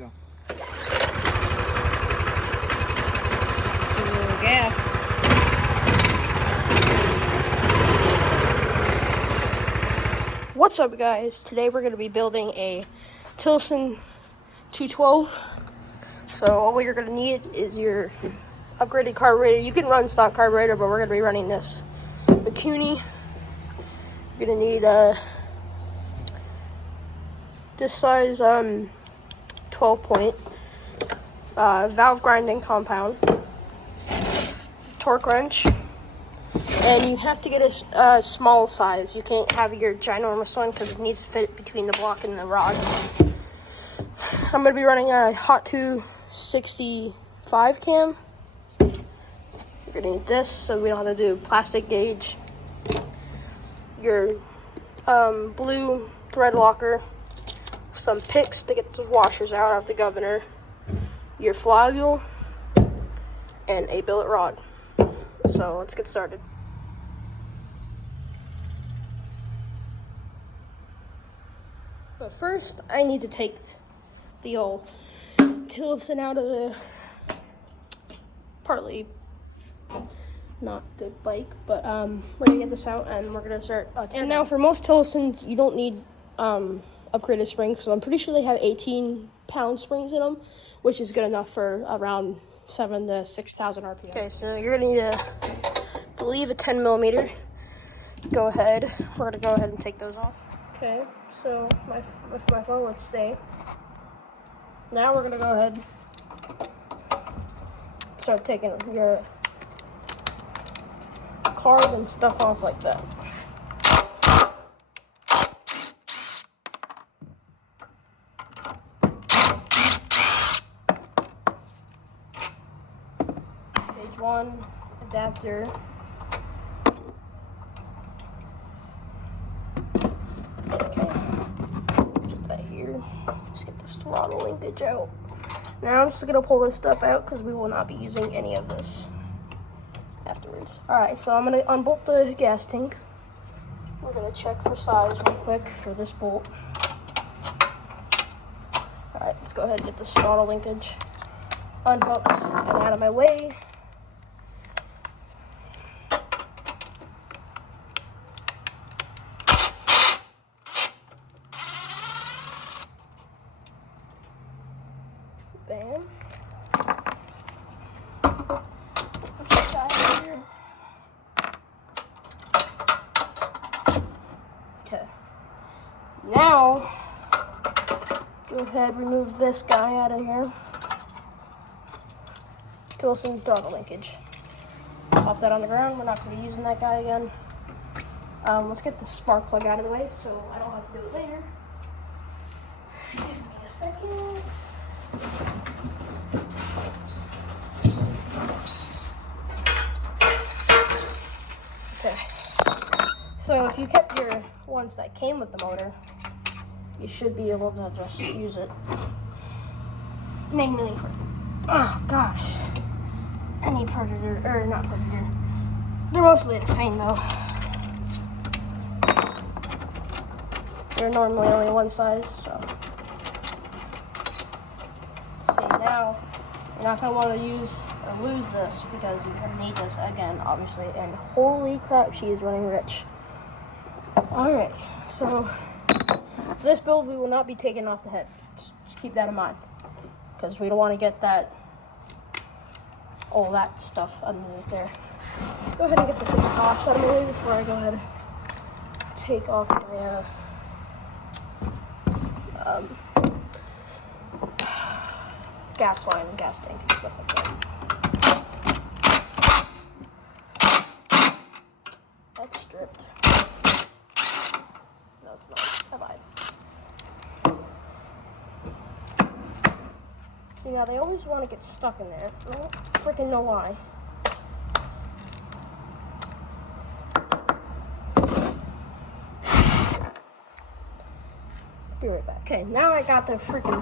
Go. Gas. What's up, guys? Today we're going to be building a Tillotson 212. So all you're going to need is your upgraded carburetor. You can run stock carburetor, but we're going to be running this McCuney. You're going to need this size 12-point valve grinding compound, torque wrench, and you have to get a small size. You can't have your ginormous one because it needs to fit between the block and the rod. I'm going to be running a Hot 265 cam. You're going to need this so we don't have to do plastic gauge. Your blue thread locker, some picks to get those washers out of the governor, your flywheel, and a billet rod. So let's get started. But first, I need to take the old Tillotson out of the partly not good bike, but we're gonna get this out and we're gonna start. And now for most Tillotsons, you don't need upgraded springs, because I'm pretty sure they have 18-pound springs in them, which is good enough for around 7,000 to 6,000 RPM. Okay, so you're gonna need to leave a 10mm. Go ahead. We're gonna go ahead and take those off. Okay, so with my phone, let's stay. Now we're gonna go ahead and start taking your carb and stuff off like that. Stage 1 adapter. Just get this throttle linkage out. Now I'm just gonna pull this stuff out because we will not be using any of this afterwards. Alright, so I'm gonna unbolt the gas tank. We're gonna check for size real quick for this bolt. Alright, let's go ahead and get this throttle linkage unhooked and out of my way. Bam. Let's get that out here. Okay. Now, go ahead, remove this guy out of here. Still some throttle linkage. Pop that on the ground. We're not going to be using that guy again. Let's get the spark plug out of the way so I don't have to do it later. Give me a second. Okay, so if you kept your ones that came with the motor, you should be able to just use it mainly for, oh gosh, any predator, or not predator, they're mostly the same though. They're normally only one size, so. Now, you're not going to want to use or lose this because you're going to need this again, obviously. And holy crap, she is running rich. Alright, so for this build, we will not be taking off the head. Just keep that in mind, because we don't want to get that, all that stuff underneath there. Let's go ahead and get this exhaust out of the way before I go ahead and take off my gas line and gas tank and stuff like that. That's stripped. No, it's not. I lied. See, now they always want to get stuck in there. I don't freaking know why. Be right back. Okay, now I got the freaking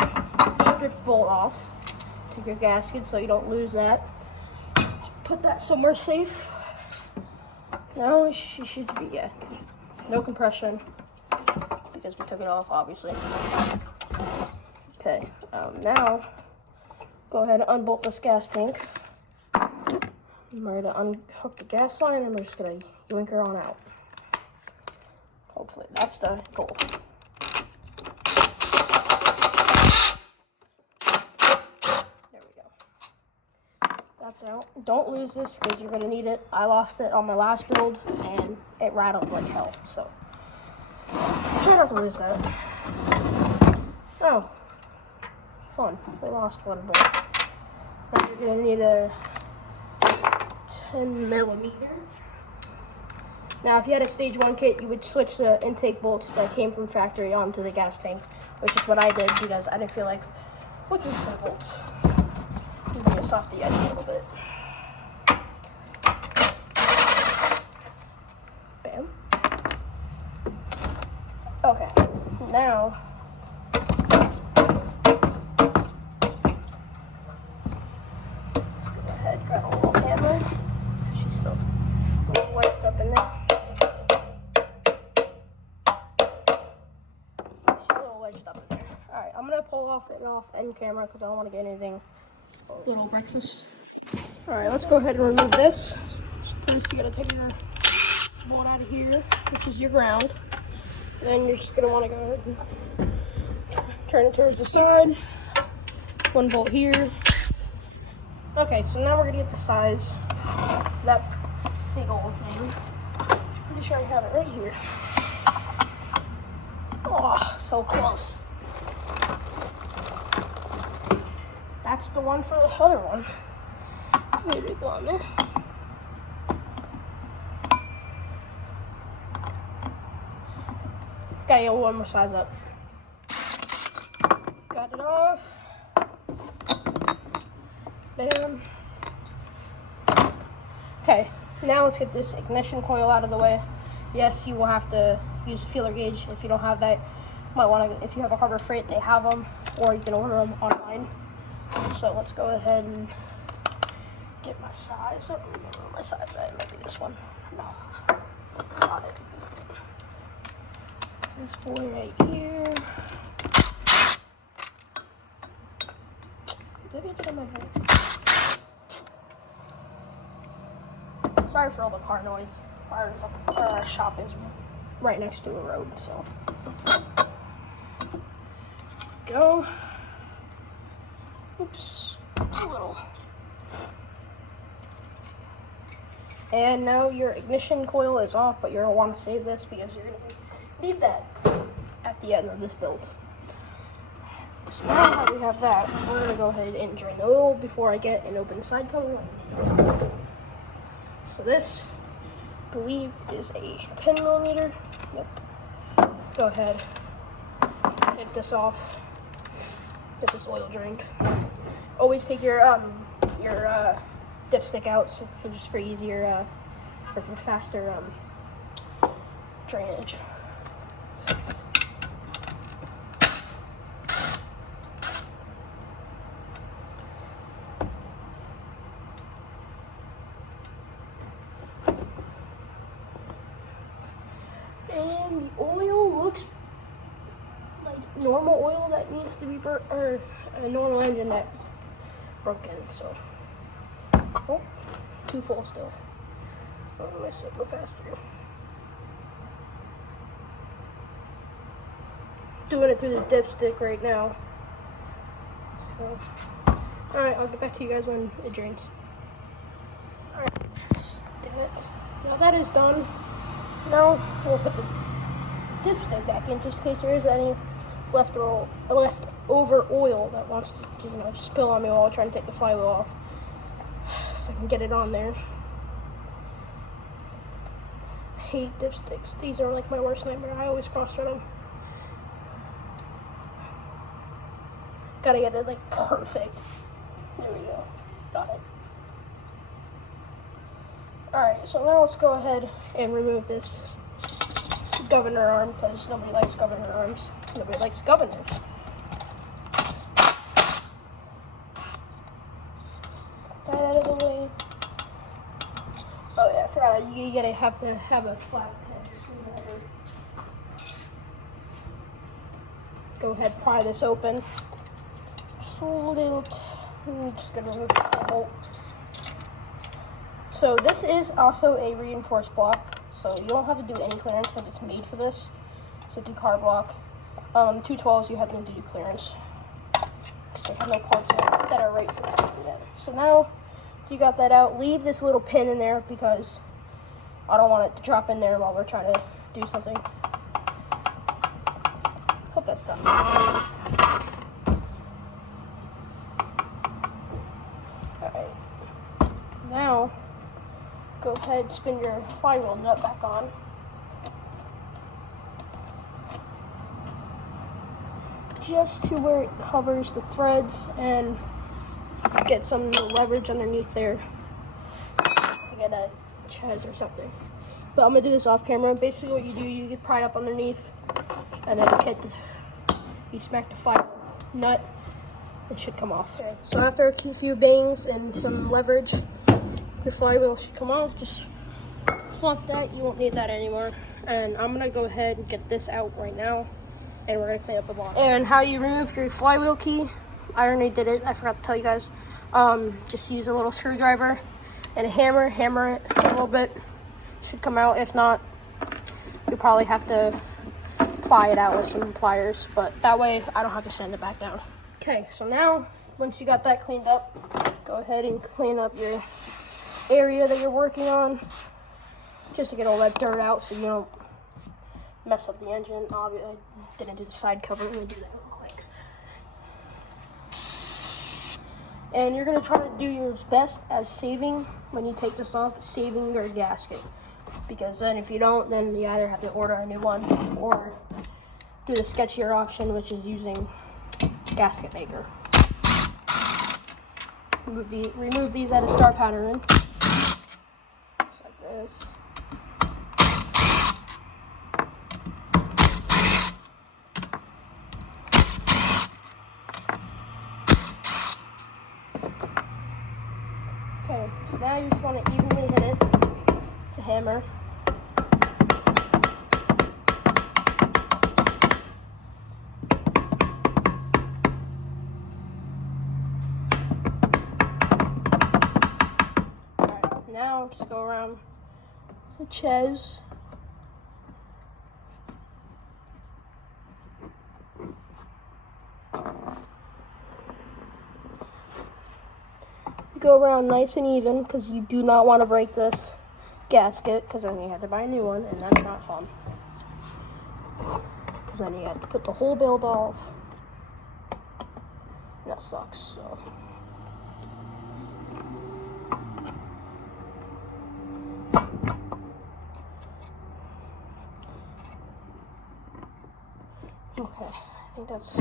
strip bolt off. Take your gasket so you don't lose that. Put that somewhere safe. Now she should be, yeah. No compression because we took it off, obviously. Okay, Now, go ahead and unbolt this gas tank. I'm ready to unhook the gas line, and we're just gonna yoink her on out. Hopefully, that's the goal. There we go. That's out. Don't lose this because you're gonna need it. I lost it on my last build, and it rattled like hell. So try not to lose that. Oh, fun. We lost one bolt. Now you're gonna need a 10mm. Now, if you had a stage 1 kit, you would switch the intake bolts that came from factory onto the gas tank, which is what I did because I didn't feel like looking for bolts. I'm gonna soft the edge a little bit. Bam. Okay, now let's go ahead, grab a little hammer. She's still a little wet up in there. She's a little wedged up in there. Alright, I'm gonna pull off end camera because I don't want to get anything. Little breakfast. Alright, let's go ahead and remove this. First, you gotta take your bolt out of here, which is your ground. Then you're just gonna want to go ahead and turn it towards the side. One bolt here. Okay, so now we're gonna get the size of that big old thing. Pretty sure I have it right here. Oh, so close. That's the one for the other one. Where did it go on there? Gotta get one more size up. Got it off. Bam. Okay, now let's get this ignition coil out of the way. Yes, you will have to use a feeler gauge if you don't have that. You might want to, if you have a Harbor Freight, they have them, or you can order them online. So let's go ahead and get my size. I don't remember my size. Maybe this one. No, got it. This boy right here. Maybe I did on my board. Sorry for all the car noise. Our shop is right next to a road, so. Go. Oops. A little. And now your ignition coil is off, but you're going to want to save this because you're going to need that at the end of this build. So now that we have that, we're going to go ahead and drain the oil before I get and open the side cover. So this, I believe, is a 10mm. Yep. Go ahead, take this off, get this oil drained. Always take your dipstick out for just for easier, for faster drainage. And the oil looks like normal oil that needs to be burnt, or a normal engine that broken. So, oh, too full still. Oh, I should go faster. Doing it through the dipstick right now. So, all right, I'll get back to you guys when it drains. All right, damn it. Now that is done. Now we'll put the dipstick back in just in case there is any leftover oil that wants to, just spill on me while I'm trying to take the flywheel off. If I can get it on there. I hate dipsticks. These are like my worst nightmare. I always cross-thread them. Gotta get it like perfect. There we go. Got it. Alright, so now let's go ahead and remove this governor arm because nobody likes governor arms. Nobody likes governors. That out of the way. Oh yeah, I forgot. You gotta have to have a flat head. Go ahead, pry this open. just a little, I'm just gonna remove the bolt. So this is also a reinforced block, so you don't have to do any clearance because it's made for this. It's a car block. The 212s you have to do clearance because they have no parts in it that are right for that yet. So now you got that out. Leave this little pin in there because I don't want it to drop in there while we're trying to do something. Hope that's done. Alright. Now, go ahead and spin your flywheel nut back on. Just to where it covers the threads and get some leverage underneath there to get a chest or something. But I'm gonna do this off camera. Basically what you do, you get pry up underneath and then you smack the flywheel nut, it should come off. Okay. So after a few bangs and some leverage, your flywheel should come off. Just flop that, you won't need that anymore. And I'm gonna go ahead and get this out right now, and we're gonna clean up the bottom. And how you remove your flywheel key, I already did it, I forgot to tell you guys. Just use a little screwdriver and a hammer it a little bit. Should come out. If not, you'll probably have to ply it out with some pliers, but that way I don't have to sand it back down. Okay, so now once you got that cleaned up, go ahead and clean up your area that you're working on, just to get all that dirt out so you don't mess up the engine. Obviously, I didn't do the side cover. Let me do that real quick. And you're gonna try to do your best as saving, when you take this off, saving your gasket. Because then if you don't, then you either have to order a new one or do the sketchier option, which is using gasket maker. Remove these at a star pattern, just like this. Okay, so now you just want to evenly hit it with a hammer. Alright, now just go around the ches. Go around nice and even because you do not want to break this gasket, because then you have to buy a new one, and that's not fun. Because then you have to put the whole build off. That sucks. So. Okay, I think that's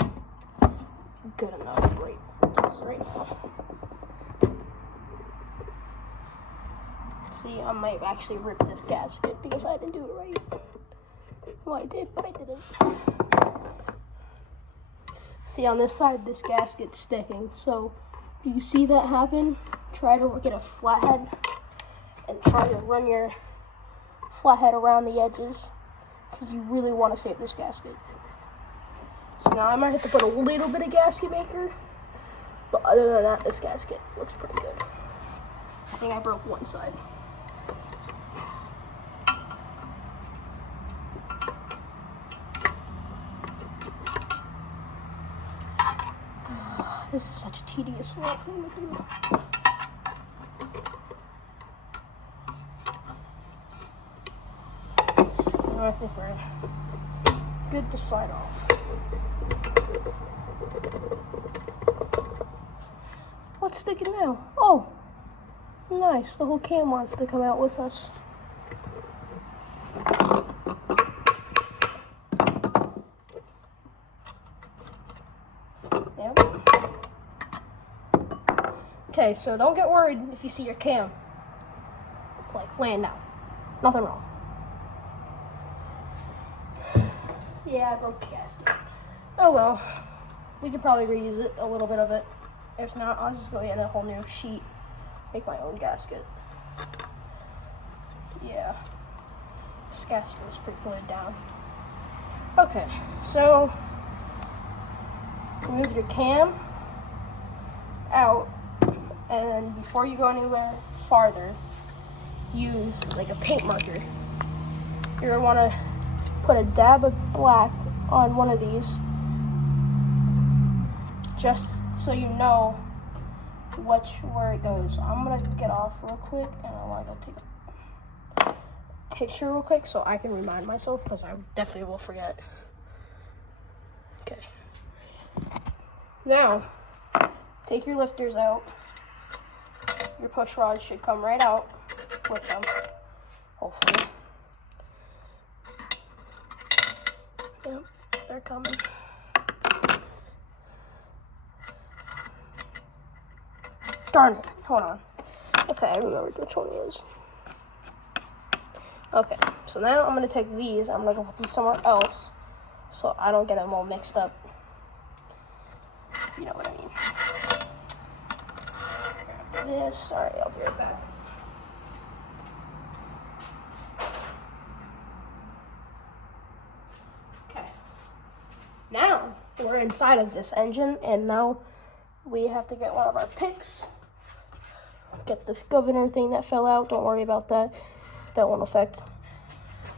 good enough right now. See, I might actually rip this gasket because I didn't do it right. Well, I did, but I didn't. See, on this side, this gasket's sticking. So, do you see that happen? Try to get a flathead and try to run your flathead around the edges because you really want to save this gasket. So now I might have to put a little bit of gasket maker, but other than that, this gasket looks pretty good. I think I broke one side. This is such a tedious thing to do. I think we're good to slide off. What's sticking now? Oh, nice. The whole cam wants to come out with us. Yep. Okay, so don't get worried if you see your cam like laying down. Nothing wrong. Yeah, I broke the gasket. Oh well, we could probably reuse it, a little bit of it. If not, I'll just go get a whole new sheet, make my own gasket. Yeah, this gasket was pretty glued down. Okay, so remove your cam, out, and before you go anywhere farther, use like a paint marker. You're gonna want to put a dab of black on one of these, just so you know where it goes. I'm gonna get off real quick, and I want to go take a picture real quick so I can remind myself, because I definitely will forget. Okay. Now, take your lifters out. Your push rods should come right out with them, hopefully. Yep, they're coming. Darn it, hold on. Okay, I remembered which one it is. Okay, so now I'm gonna take these, I'm gonna put these somewhere else so I don't get them all mixed up. You know what I mean. This, alright, I'll be right back. Okay. Now, we're inside of this engine, and now we have to get one of our picks. Get this governor thing that fell out, don't worry about that. That won't affect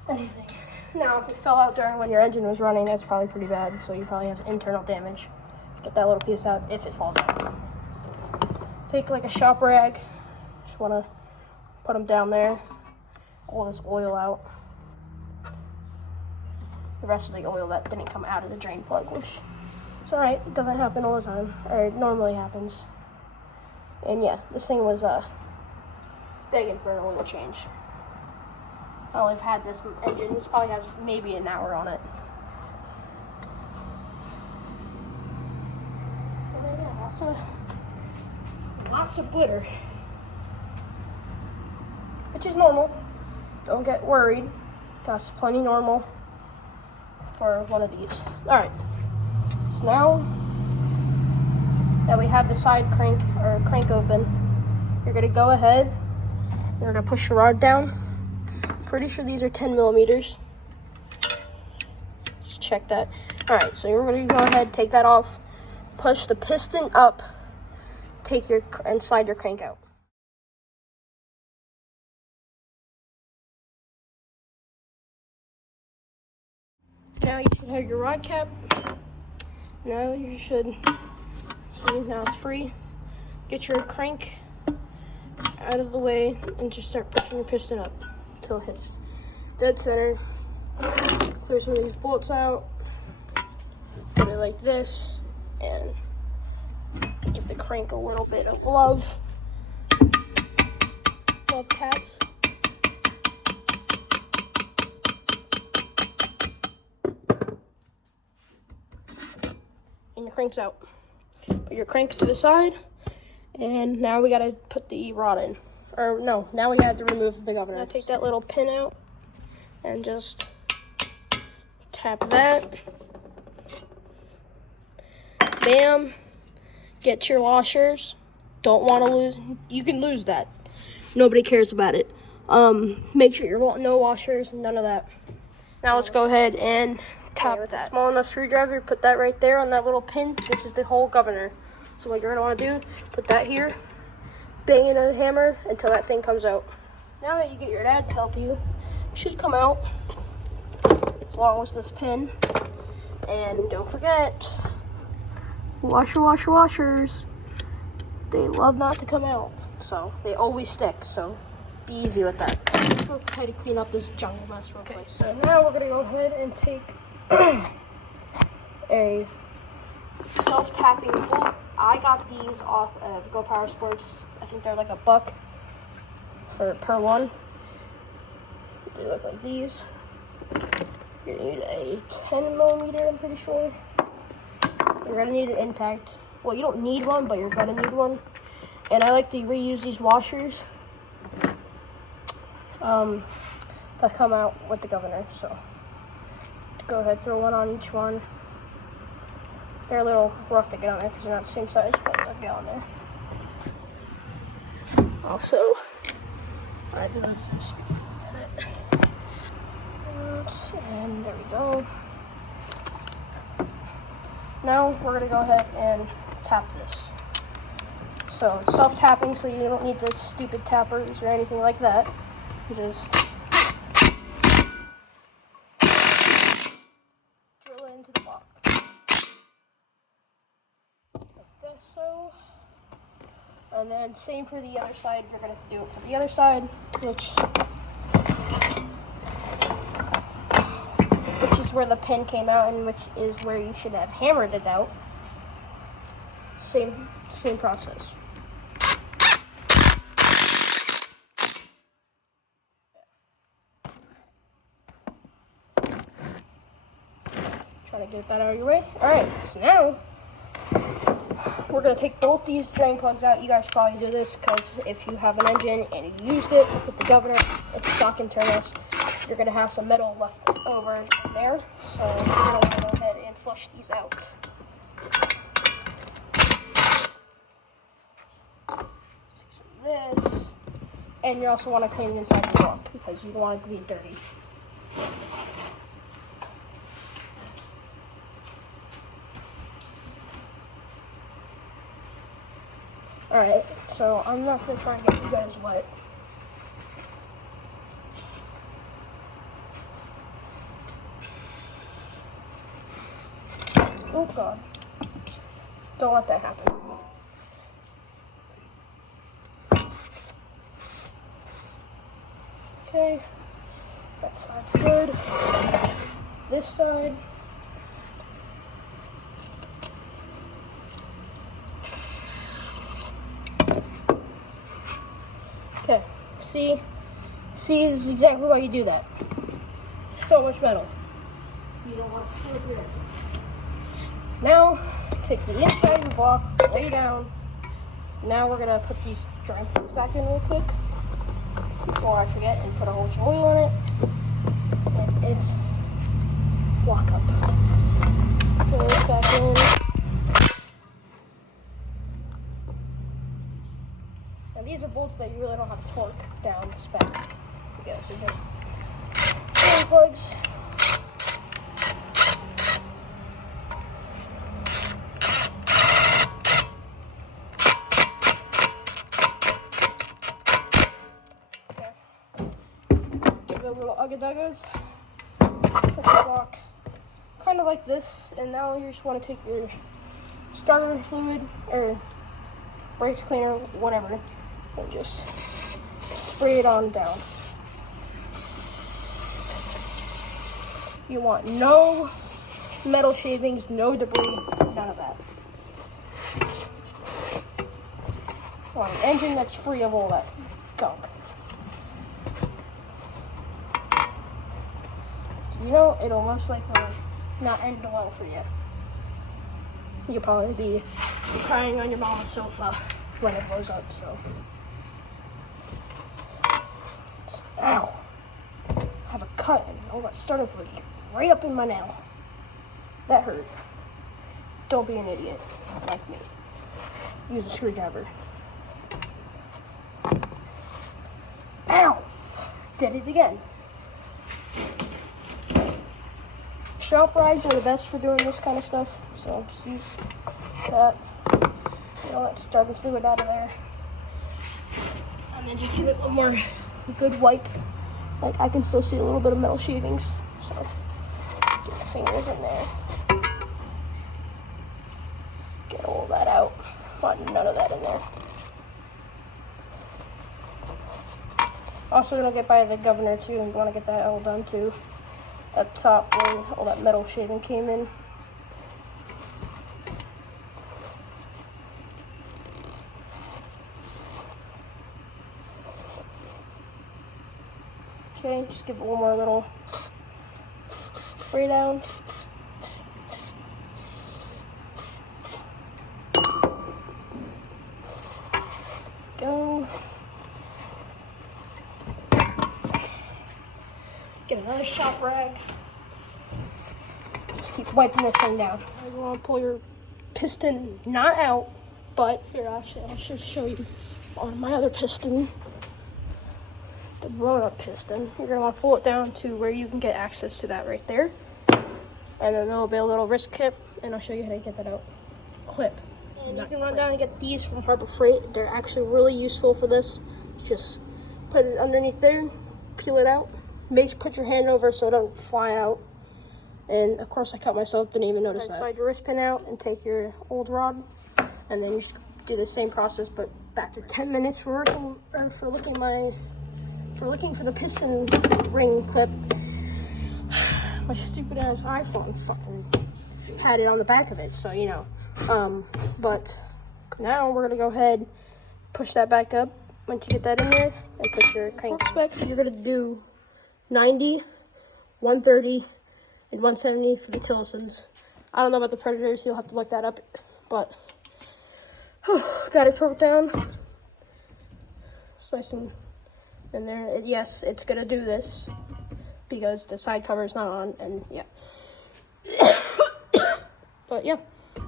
anything. Now, if it fell out during when your engine was running, that's probably pretty bad, so you probably have internal damage. Get that little piece out if it falls out. Take like a shop rag, just want to put them down there, all this oil out. The rest of the oil that didn't come out of the drain plug, which is alright, it doesn't happen all the time, or it normally happens. And yeah, this thing was begging for an oil change. I've had this engine, this probably has maybe an hour on it. But yeah, lots of glitter, which is normal. Don't get worried. That's plenty normal for one of these. All right. So now that we have the side crank open, you're gonna go ahead. You're gonna push your rod down. Pretty sure these are 10 millimeters. Just check that. All right. So you're gonna go ahead, take that off, push the piston up. And slide your crank out. Now you should have your rod cap. Now you should see, now it's free. Get your crank out of the way and just start pushing your piston up until it hits dead center. Clear some of these bolts out. Put it like this and give the crank a little bit of love taps. And your crank's out. Put your crank to the side, and now we gotta put the rod in. Or no, now we have to remove the governor. Now take that little pin out and just tap that. Bam. Get your washers. Don't want to lose. You can lose that. Nobody cares about it. Make sure you're no washers, none of that. Now let's go ahead and tap with that small enough screwdriver. Put that right there on that little pin. This is the whole governor. So what you're gonna want to do, put that here, bang in a hammer until that thing comes out. Now that you get your dad to help you, it should come out as long as this pin. And don't forget, washers. They love not to come out, so they always stick, so be easy with that. Let's go ahead and clean up this jungle mess real quick. So now we're gonna go ahead and take a self-tapping bolt. I got these off of Go Power Sports. I think they're like $1 per one. They look like these. You need a 10 millimeter, I'm pretty sure. You're gonna need an impact. Well, you don't need one, but you're gonna need one. And I like to reuse these washers that come out with the governor. So go ahead, throw one on each one. They're a little rough to get on there because they're not the same size, but they'll get on there. Also, I do this. And there we go. Now we're gonna go ahead and tap this. So self-tapping, so you don't need the stupid tappers or anything like that. Just drill it into the block. Like this, so. And then same for the other side. You're gonna have to do it for the other side, which is where the pin came out, and which is where you should have hammered it out. Same process. Try to get that out of your way. All right, so now we're gonna take both these drain plugs out. You guys probably do this because if you have an engine and you used it with the governor, it's stock internals, you're gonna have some metal left over in there. So you're gonna want to go ahead and flush these out. Take some of this, and you also want to clean the inside of the block because you don't want it to be dirty. Alright, so I'm not going to try and get you guys wet. Oh god. Don't let that happen. Okay, that side's good. This side. Okay, see, this is exactly why you do that. So much metal. You don't want to screw it here. Now, take the inside of your block, lay down. Now we're gonna put these drain plugs back in real quick before I forget and put a whole bunch of oil in it. And it's block up. Put this back in. And these are bolts that you really don't have to torque down to spec. Okay, so just drain plugs. Okay. Give it a little ugga-duggas. Set the block kind of like this, and now you just want to take your starter fluid or brakes cleaner, whatever, and just spray it on down. You want no metal shavings, no debris, none of that. You want an engine that's free of all that gunk. So, you know, it'll most likely not end well for you. You'll probably be crying on your mom's sofa when it blows up, so. Ow. I have a cut and all that starter fluid right up in my nail. That hurt. Don't be an idiot like me. Use a screwdriver. Ow! Did it again. Shop rides are the best for doing this kind of stuff, so just use that. Get all that starter fluid out of there. And then just give it one more good wipe. Like, I can still see a little bit of metal shavings, so get my fingers in there. Get all that out. Want none of that in there. Also gonna get by the governor too, and you wanna get that all done too. Up top where all that metal shaving came in. Okay, just give it one more little spray down. Go. Get another shop rag. Just keep wiping this thing down. You want to pull your piston not out, but here I should show you on my other piston, the blown-up piston. You're gonna want to pull it down to where you can get access to that right there, and then there'll be a little wrist clip, and I'll show you how to get that out. Clip. And you can run down and get these from Harbor Freight. They're actually really useful for this. Just put it underneath there, peel it out. Put your hand over so it don't fly out. And of course I cut myself, didn't even notice that. Slide your wrist pin out and take your old rod, and then you should do the same process, but back to 10 minutes for looking for the piston ring clip. My stupid ass iPhone fucking had it on the back of it, so you know. But now we're gonna go ahead, push that back up. Once you get that in there, and put your crank specs, you're gonna do 90, 130, and 170 for the Tillotsons. I don't know about the Predators, you'll have to look that up, but got it torqued down. It's nice and in there. Yes, it's gonna do this because the side cover is not on, and yeah. But yeah,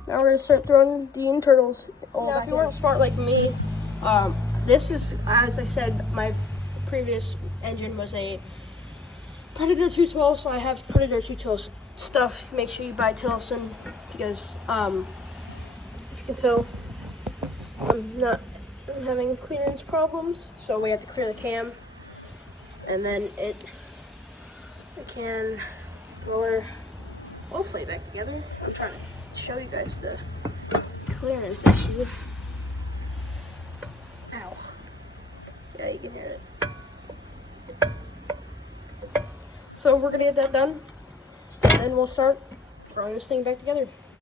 now we're gonna start throwing the internals. Now, if you weren't smart like me, this is, as I said, my previous engine was a Predator 212, so I have Predator 212 stuff. Make sure you buy Tillotson because, if you can tell, I'm having clearance problems, so we have to clear the cam, and then I can throw her hopefully back together. I'm trying to show you guys the clearance issue. Ow. Yeah, you can hear it. So we're gonna get that done, and we'll start throwing this thing back together.